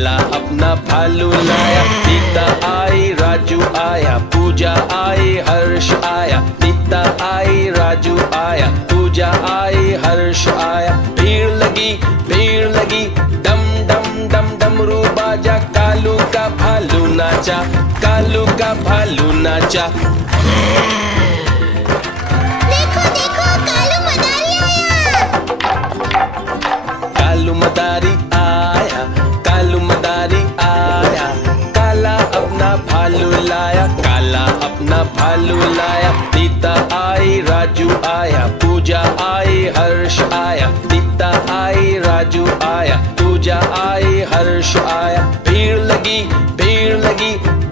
काला अपना भालू लाया। नीता आई राजू आया, पूजा आई हर्ष आया। नीता आई राजू आया, पूजा आई हर्ष आया। भीड़ लगी डम डम डम डमरू बाजा। कालू का भालू नाचा, कालू का भालू नाचा। देखो देखो कालू मदारी आया। कालू मदारी आया, कालू मदारी आया। काला अपना भालू लाया, काला अपना भालू लाया। नीता आई राजू आया, पूजा आई हर्ष आया। नीता आई राजू आया, पूजा आई हर्ष आया। भीड़ लगी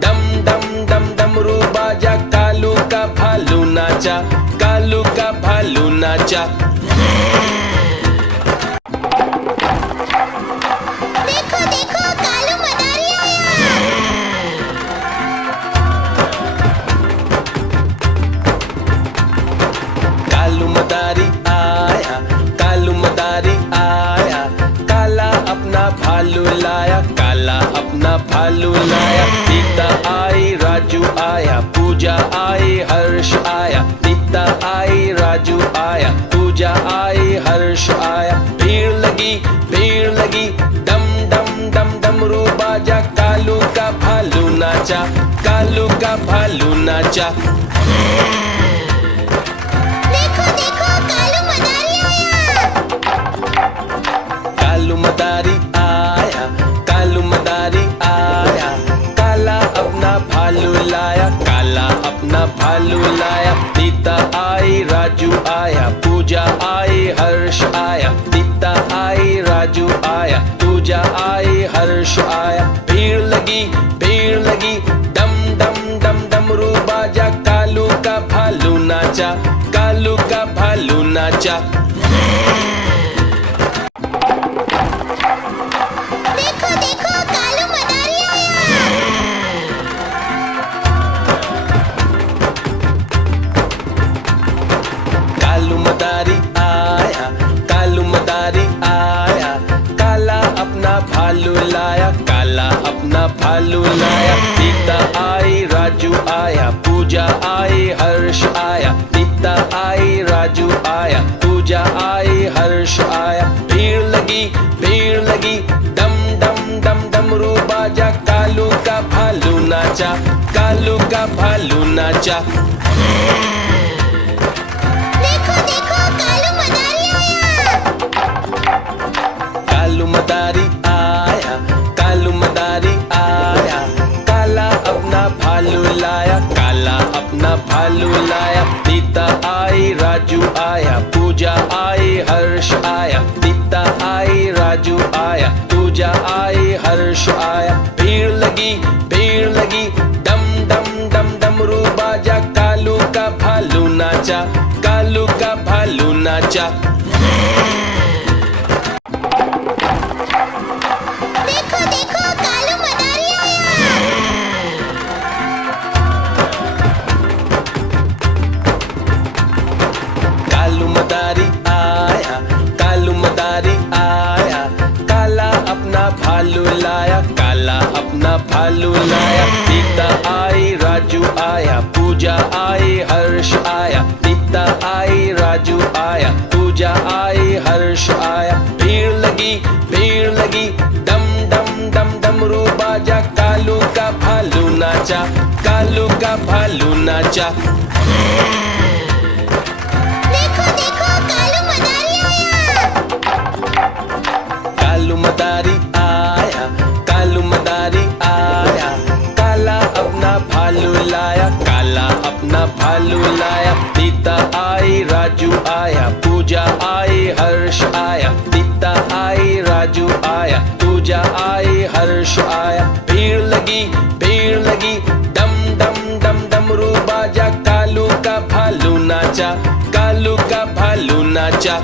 डम डम डम डमरू बाजा। कालू का भालू नाचा, कालू का भालू नाचा। देखो देखो कालू मदारी आया। कालू मदारी आया, कालू मदारी आया। काला अपना भालू लाया, काला अपना भालू लाया। नीता आई राजू आया, पूजा आई हर्ष आया। नीता आई राजू आया, पूजा आई हर्ष आया। भीड़ लगी डम डम डम डमरू बाजा। कालू का भालू नाचा, कालू का भालू नाचा। देखो देखो कालू मदारी आया। कालू मदारी आया, कालू मदारी आया। काला अपना भालू लाया, काला अपना भालू लाया। नीता आई राजू आया, पूजा आई हर्ष आया। नीता आई राजू आया, पूजा आई हर्ष आया। भीड़ लगी डम डम डम डमरू बाजा। कालू का भालू नाचा, कालू का भालू नाचा। देखो देखो कालू मदारी आया। कालू मदारी आया, कालू मदारी आया। काला अपना भालू लाया, काला अपना भालू लाया। नीता आई राजू आया, पूजा आई हर्ष आया। नीता आई राजू आया, पूजा आई हर्ष आया। भीड़ लगी डम डम डम डमरू बाजा। कालू का भालू नाचा, कालू का भालू नाचा। देखो देखो कालू मदारी आया। कालू मदारी आया, कालू मदारी आया। काला अपना भालू लाया, काला अपना भालू लाया। नीता आई राजू आया, पूजा आई हर्ष आया। नीता आई राजू आया, पूजा आई हर्ष आया। भीड़ लगी डम डम डम डमरू बाजा। कालू का भालू नाचा, कालू का भालू नाचा। देखो देखो कालू मदारी आया। कालू मदारी आया, कालू मदारी आया। काला अपना भालू लाया, काला अपना भालू लाया। नीता आई राजू आया, पूजा आई हर्ष आया। नीता आई राजू आया, पूजा आई हर्ष आया। भीड़ लगी डम डम डम डमरू बाजा। कालू का भालू नाचा, कालू का भालू नाचा। देखो देखो कालू मदारी आया। कालू मदारी आया, कालू मदारी आया। काला अपना भालू लाया, काला अपना भालू लाया। नीता आई राजू आया, पूजा आई हर्ष आया। नीता आई राजू आया, पूजा आई हर्ष आया। भीड़ लगी डम डम डम डमरू बाजा। कालू का भालू नाचा, कालू का भालू नाचा।